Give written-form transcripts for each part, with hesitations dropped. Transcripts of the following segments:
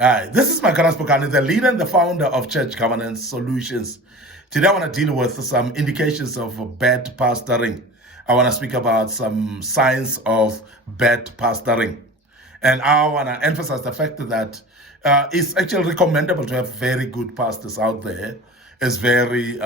Hi, this is Makaras Bukani, the leader and the founder of Church Governance Solutions. Today I want to deal with some indications of bad pastoring. I want to speak about some signs of bad pastoring. And I want to emphasize the fact that it's actually recommendable to have very good pastors out there. It's very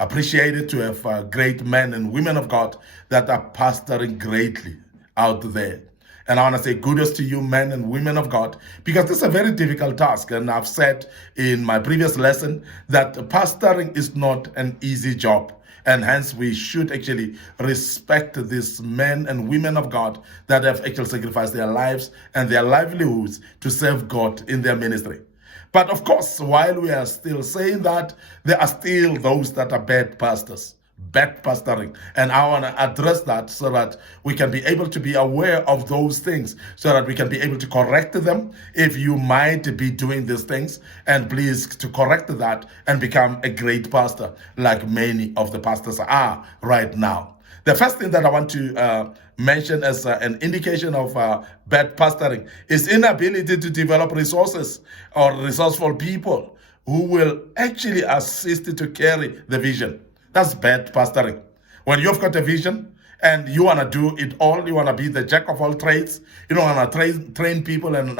appreciated to have great men and women of God that are pastoring greatly out there. And I want to say kudos to you, men and women of God, because this is a very difficult task. And I've said in my previous lesson that pastoring is not an easy job. And hence, we should actually respect these men and women of God that have actually sacrificed their lives and their livelihoods to serve God in their ministry. But of course, while we are still saying that, there are still those that are bad pastors, bad pastoring. And I want to address that so that we can be able to be aware of those things, so that we can be able to correct them if you might be doing these things. And please to correct that and become a great pastor like many of the pastors are right now. The first thing that I want to mention as an indication of bad pastoring is inability to develop resources or resourceful people who will actually assist to carry the vision. That's bad pastoring. When you've got a vision and you want to do it all, you want to be the jack of all trades, you don't want to train people and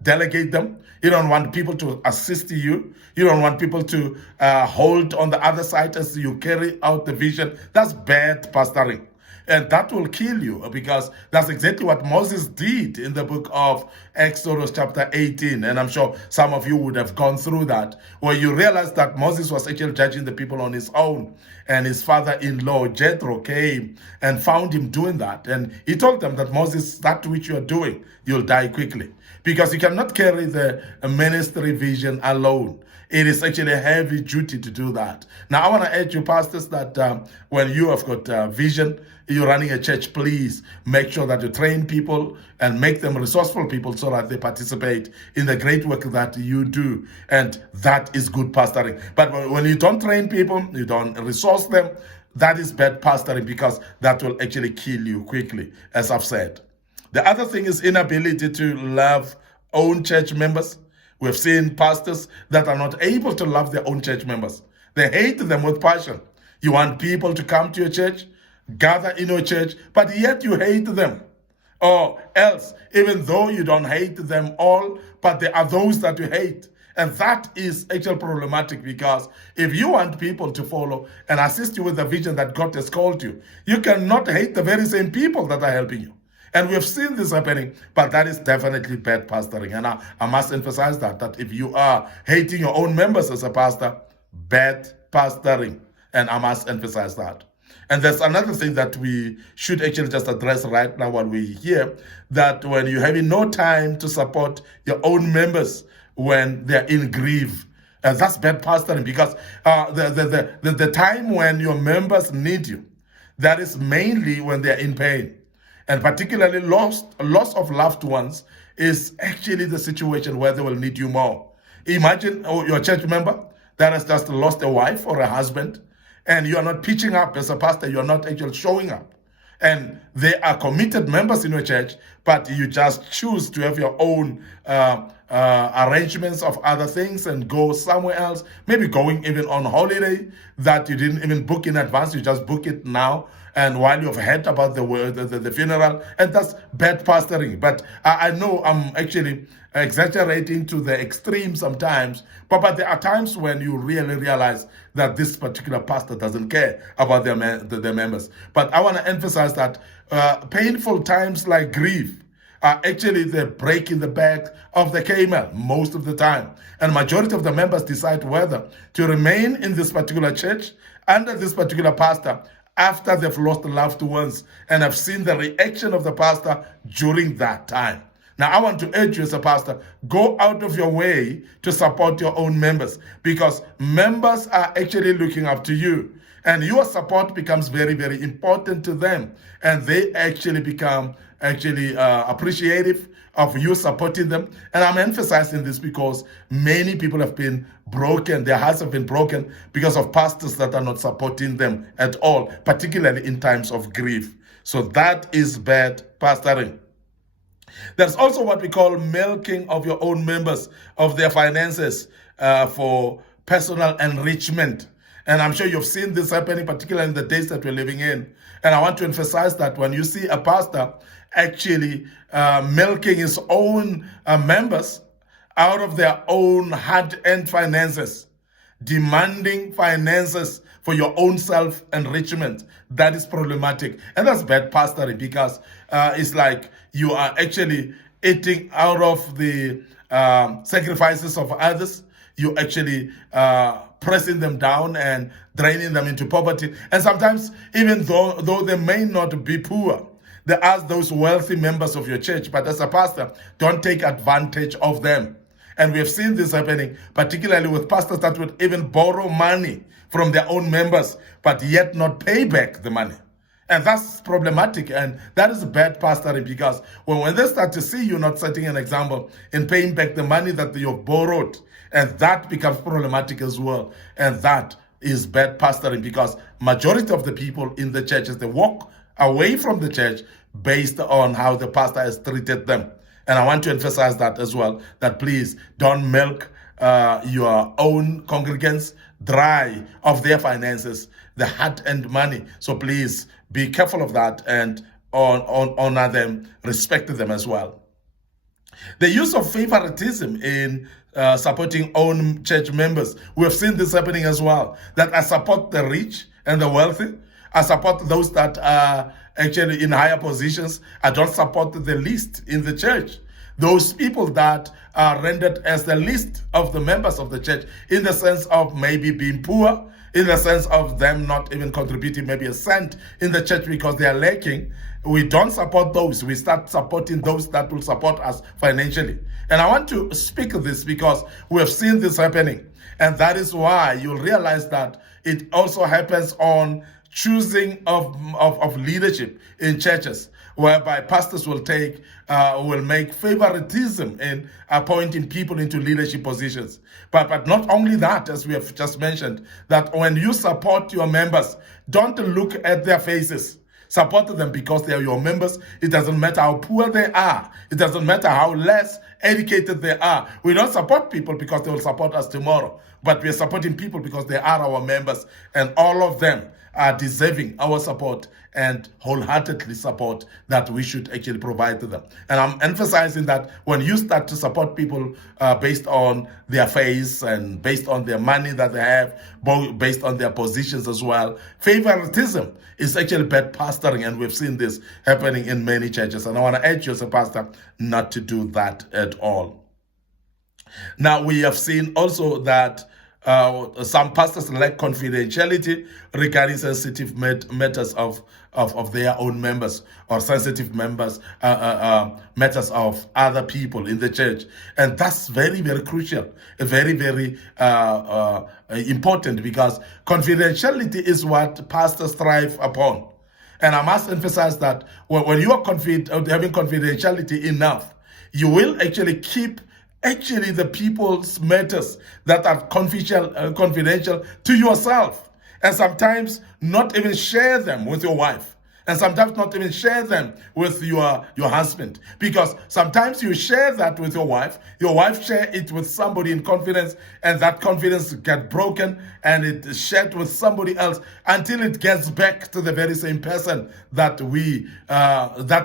delegate them. You don't want people to assist you. You don't want people to hold on the other side as you carry out the vision. That's bad pastoring. And that will kill you, because that's exactly what Moses did in the book of Exodus chapter 18. And I'm sure some of you would have gone through that, where you realize that Moses was actually judging the people on his own. And his father-in-law, Jethro, came and found him doing that. And he told them that, Moses, that which you are doing, you'll die quickly, because you cannot carry the ministry vision alone. It is actually a heavy duty to do that. Now, I want to urge you, pastors, that when you have got vision, you're running a church, please make sure that you train people and make them resourceful people so that they participate in the great work that you do. And that is good pastoring. But when you don't train people, you don't resource them, that is bad pastoring, because that will actually kill you quickly, as I've said. The other thing is inability to love own church members. We've seen pastors that are not able to love their own church members. They hate them with passion. You want people to come to your church, gather in your church, but yet you hate them. Or else, even though you don't hate them all, but there are those that you hate. And that is actually problematic, because if you want people to follow and assist you with the vision that God has called you, you cannot hate the very same people that are helping you. And we have seen this happening, but that is definitely bad pastoring. And I must emphasize that if you are hating your own members as a pastor, bad pastoring. And I must emphasize that. And there's another thing that we should actually just address right now while we're here, that when you're having no time to support your own members when they're in grief, that's bad pastoring, because the time when your members need you, that is mainly when they're in pain. And particularly loss of loved ones is actually the situation where they will need you more. Imagine your church member that has just lost a wife or a husband, and you are not pitching up as a pastor, you are not actually showing up. And they are committed members in your church, but you just choose to have your own arrangements of other things and go somewhere else, maybe going even on holiday that you didn't even book in advance, you just book it now, and while you've heard about the funeral, and that's bad pastoring. But I know I'm actually exaggerating to the extreme sometimes, but there are times when you really realize that this particular pastor doesn't care about their members. But I want to emphasize that painful times like grief are actually the break in the back of the camel most of the time. And majority of the members decide whether to remain in this particular church under this particular pastor after they've lost loved ones and have seen the reaction of the pastor during that time. Now, I want to urge you as a pastor, go out of your way to support your own members, because members are actually looking up to you. And your support becomes very, very important to them. And they actually become appreciative of you supporting them. And I'm emphasizing this because many people have been broken. Their hearts have been broken because of pastors that are not supporting them at all, particularly in times of grief. So that is bad pastoring. There's also what we call milking of your own members of their finances for personal enrichment. And I'm sure you've seen this happening, particularly in the days that we're living in. And I want to emphasize that when you see a pastor actually milking his own members out of their own hard-earned finances, demanding finances for your own self-enrichment, that is problematic. And that's bad pastoring, because it's like you are actually eating out of the sacrifices of others. You actually pressing them down and draining them into poverty. And sometimes, even though they may not be poor, they ask those wealthy members of your church, but as a pastor, don't take advantage of them. And we have seen this happening, particularly with pastors that would even borrow money from their own members, but yet not pay back the money. And that's problematic, and that is bad pastoring, because when they start to see you not setting an example in paying back the money that you've borrowed, and that becomes problematic as well. And that is bad pastoring, because majority of the people in the churches, they walk away from the church based on how the pastor has treated them. And I want to emphasize that as well, that please don't milk your own congregants dry of their finances, the hard-earned money. So please be careful of that and honor them, respect them as well. The use of favoritism in supporting own church members. We have seen this happening as well, that I support the rich and the wealthy. I support those that are actually in higher positions. I don't support the least in the church. Those people that are rendered as the least of the members of the church, in the sense of maybe being poor, in the sense of them not even contributing maybe a cent in the church because they are lacking. We don't support those. We start supporting those that will support us financially. And I want to speak this because we have seen this happening. And that is why you'll realize that it also happens on choosing of leadership in churches, whereby pastors will make favoritism in appointing people into leadership positions. But not only that, as we have just mentioned, that when you support your members, don't look at their faces. Support them because they are your members. It doesn't matter how poor they are. It doesn't matter how less educated they are. We don't support people because they will support us tomorrow. But we are supporting people because they are our members. And all of them are deserving our support and wholeheartedly support that we should actually provide to them. And I'm emphasizing that when you start to support people based on their face and based on their money that they have, based on their positions as well, favoritism is actually bad pastoring, and we've seen this happening in many churches. And I want to urge you as a pastor not to do that at all. Now, we have seen also that some pastors lack confidentiality regarding sensitive matters of their own members, or sensitive matters of other people in the church. And that's very, very crucial, very, very important, because confidentiality is what pastors thrive upon. And I must emphasize that when you are having confidentiality enough, you will actually keep the people's matters that are confidential to yourself, and sometimes not even share them with your wife, and sometimes not even share them with your husband, because sometimes you share that with your wife share it with somebody in confidence, and that confidence gets broken and it is shared with somebody else until it gets back to the very same person that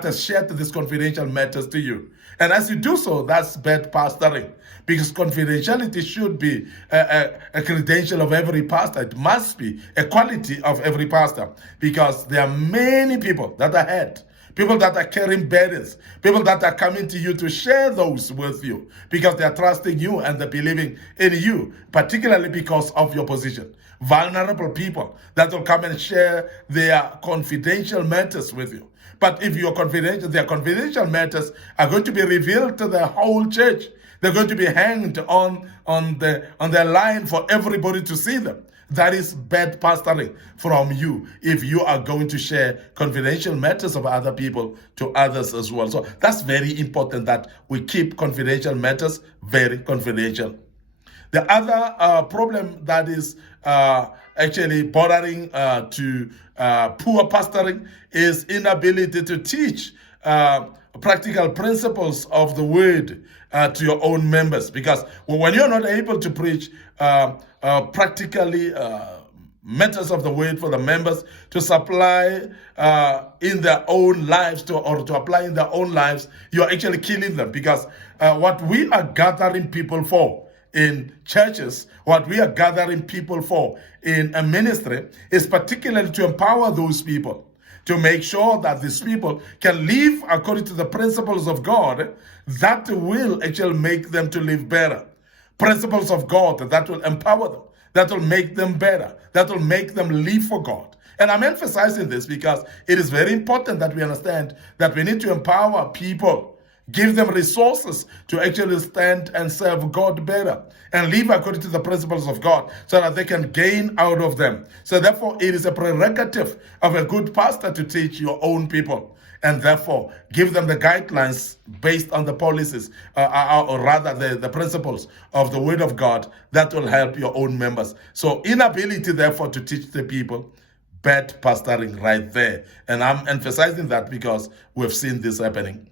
has shared these confidential matters to you. And as you do so, that's bad pastoring, because confidentiality should be a credential of every pastor. It must be a quality of every pastor, because there are many people that are hurt, people that are carrying burdens, people that are coming to you to share those with you because they are trusting you and they're believing in you, particularly because of your position. Vulnerable people that will come and share their confidential matters with you. But if their confidential matters are going to be revealed to the whole church, they're going to be hanged on their line for everybody to see them. That is bad pastoring from you, if you are going to share confidential matters of other people to others as well. So that's very important, that we keep confidential matters very confidential. The other problem that is actually bordering to poor pastoring is inability to teach practical principles of the word to your own members. Because when you're not able to preach practically matters of the word for the members to supply in their own lives or to apply in their own lives, you're actually killing them. Because what we are gathering people for in churches, what we are gathering people for in a ministry is particularly to empower those people, to make sure that these people can live according to the principles of God that will actually make them to live better. Principles of God that will empower them, that will make them better, that will make them live for God. And I'm emphasizing this because it is very important that we understand that we need to empower people, give them resources to actually stand and serve God better and live according to the principles of God so that they can gain out of them. So therefore, it is a prerogative of a good pastor to teach your own people, and therefore give them the guidelines based on the policies, or rather the principles of the word of God that will help your own members. So inability, therefore, to teach the people, bad pastoring right there. And I'm emphasizing that because we've seen this happening.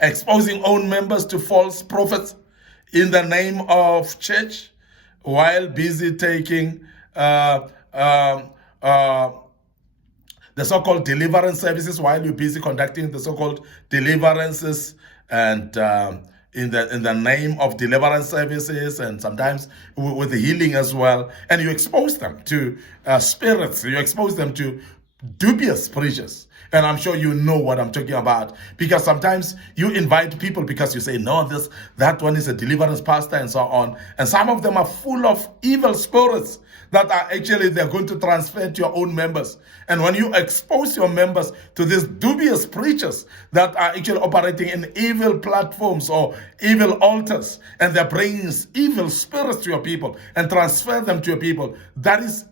Exposing own members to false prophets in the name of church while busy taking the so-called deliverance services, while you're busy conducting the so-called deliverances and in the name of deliverance services, and sometimes with the healing as well, and you expose them to spirits, you expose them to dubious preachers. And I'm sure you know what I'm talking about, because sometimes you invite people because you say, no, that one is a deliverance pastor and so on. And some of them are full of evil spirits that are actually, they're going to transfer to your own members. And when you expose your members to these dubious preachers that are actually operating in evil platforms or evil altars, and they're bringing evil spirits to your people and transfer them to your people, that is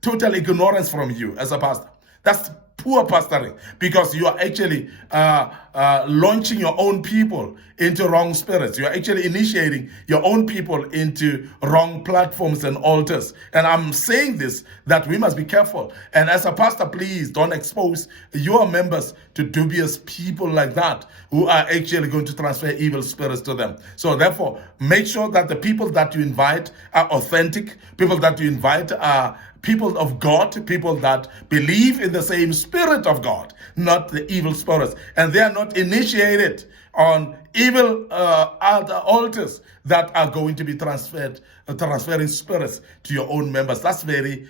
total ignorance from you as a pastor. That's poor pastoring, because you are actually launching your own people into wrong spirits. You are actually initiating your own people into wrong platforms and altars. And I'm saying this, that we must be careful. And as a pastor, please don't expose your members to dubious people like that, who are actually going to transfer evil spirits to them. So therefore, make sure that the people that you invite are authentic. People that you invite are people of God, people that believe in the same spirit of God, not the evil spirits. And they are not initiated on evil altars that are going to be transferring spirits to your own members. That's very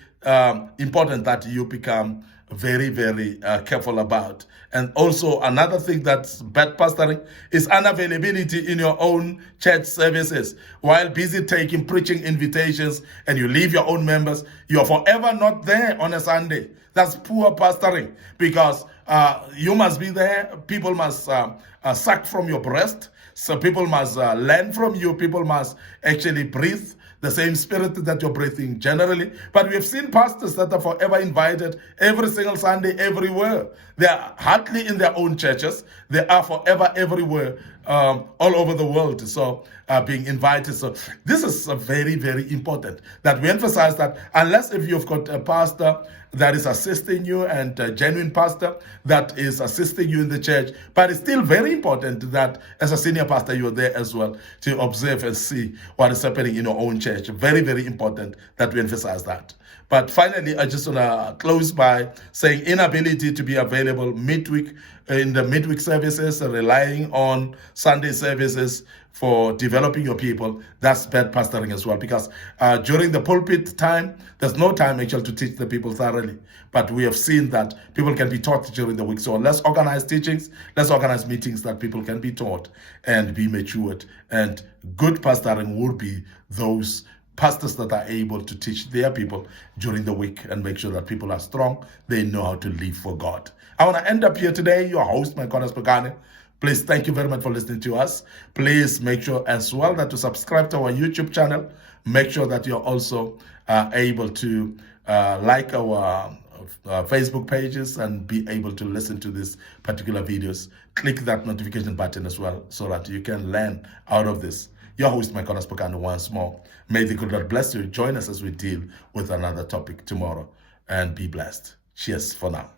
important that you become very, very careful about. And also another thing that's bad pastoring is unavailability in your own church services. While busy taking preaching invitations and you leave your own members, you're forever not there on a Sunday. That's poor pastoring, because you must be there. People must suck from your breast. So people must learn from you. People must actually breathe the same spirit that you're breathing generally. But we have seen pastors that are forever invited every single Sunday, everywhere. They are hardly in their own churches. They are forever everywhere, all over the world. So being invited. So this is very, very important that we emphasize that unless if you've got a pastor that is assisting you, and a genuine pastor that is assisting you in the church, but it's still very important that as a senior pastor, you're there as well to observe and see what is happening in your own church. Very, very important that we emphasize that. But finally, I just want to close by saying inability to be available midweek in the midweek services, relying on Sunday services for developing your people. That's bad pastoring as well, because during the pulpit time, there's no time actually to teach the people thoroughly. But we have seen that people can be taught during the week. So let's organize teachings, let's organize meetings that people can be taught and be matured. And good pastoring would be those pastors that are able to teach their people during the week and make sure that people are strong, they know how to live for God. I want to end up here today. Your host, Mekonas Pekane. Please, thank you very much for listening to us. Please make sure as well that you subscribe to our YouTube channel. Make sure that you're also able to like our Facebook pages and be able to listen to these particular videos. Click that notification button as well so that you can learn out of this. Your host, Mekonas Pekane, once more. May the good Lord bless you. Join us as we deal with another topic tomorrow, and be blessed. Cheers for now.